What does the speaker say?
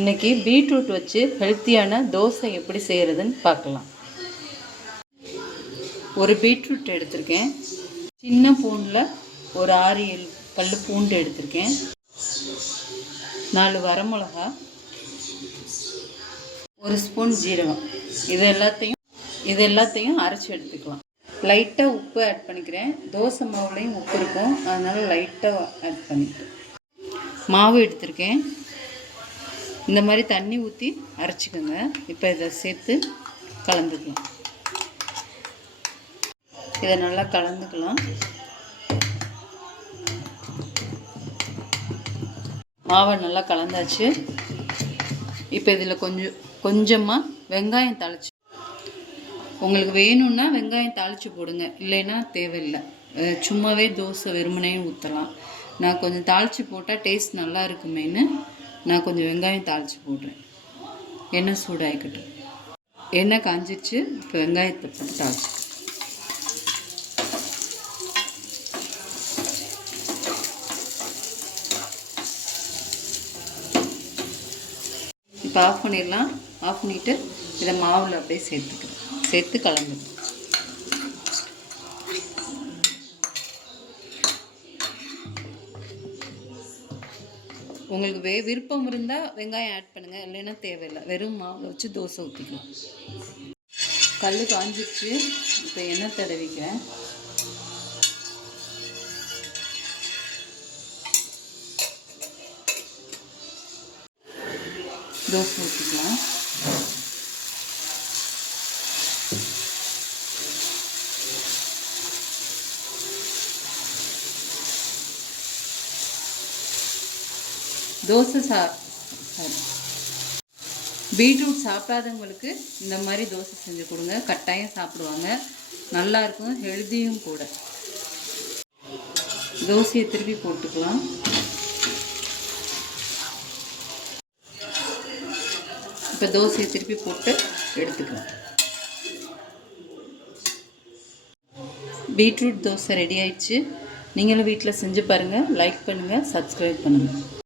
இன்றைக்கி பீட்ரூட் வச்சு ஹெல்த்தியான தோசை எப்படி செய்கிறதுன்னு பார்க்கலாம். ஒரு பீட்ரூட் எடுத்திருக்கேன். சின்ன பூண்டில் ஒரு 6-7 பல் பூண்டு எடுத்திருக்கேன். 4 வரமிளகா, 1 ஸ்பூன் ஜீரகம். இது எல்லாத்தையும் அரைச்சி எடுத்துக்கலாம். லைட்டாக உப்பு ஆட் பண்ணிக்கிறேன். தோசை மாவுலேயும் உப்பு இருக்கும், அதனால் லைட்டாக ஆட் பண்ணிக்கிறேன். மாவு எடுத்திருக்கேன். இந்த மாதிரி தண்ணி ஊற்றி அரைச்சிக்கோங்க. இப்போ இதை சேர்த்து கலந்துக்கலாம். இதை நல்லா கலந்துக்கலாம். மாவை நல்லா கலந்தாச்சு. இப்போ இதில் கொஞ்சமாக வெங்காயம் தாளிச்சு, உங்களுக்கு வேணும்னா வெங்காயம் தாளித்து போடுங்க, இல்லைன்னா தேவையில்லை. சும்மாவே தோசை வெறுமனையும் ஊற்றலாம். நான் கொஞ்சம் தாளித்து போட்டால் டேஸ்ட் நல்லா இருக்குமேன்னு நான் கொஞ்சம் வெங்காயம் தாளித்து போடுறேன். எண்ணெய் சூடாகிக்கட்டும். எண்ணெய் காஞ்சிச்சு. இப்போ வெங்காயத்தை போட்டு தாளிச்சு. இப்போ ஆஃப் பண்ணிடலாம். ஆஃப் பண்ணிவிட்டு இதை மாவில் அப்படியே சேர்த்து கலந்துக்கலாம். உங்களுக்கு விருப்பம் இருந்தால் வெங்காயம் ஆட் பண்ணுங்கள், இல்லைன்னா தேவையில்லை. வெறும் மாவில் வச்சு தோசை ஊற்றிக்கலாம். கல் காஞ்சிச்சு. இப்போ எண்ணெய் தடவிக்கிறேன். தோசை ஊற்றிக்கலாம். பீட்ரூட் சாப்பிடாதவங்களுக்கு இந்த மாதிரி தோசை செஞ்சு கொடுங்க, கட்டாயம் சாப்பிடுவாங்க. நல்லாயிருக்கும், ஹெல்தியும் கூட. தோசையை திருப்பி போட்டுக்கலாம். இப்போ தோசையை திருப்பி போட்டு எடுத்துக்கலாம். பீட்ரூட் தோசை ரெடி ஆயிடுச்சு. நீங்களும் வீட்டில் செஞ்சு பாருங்கள். லைக் பண்ணுங்கள், சப்ஸ்கிரைப் பண்ணுங்கள்.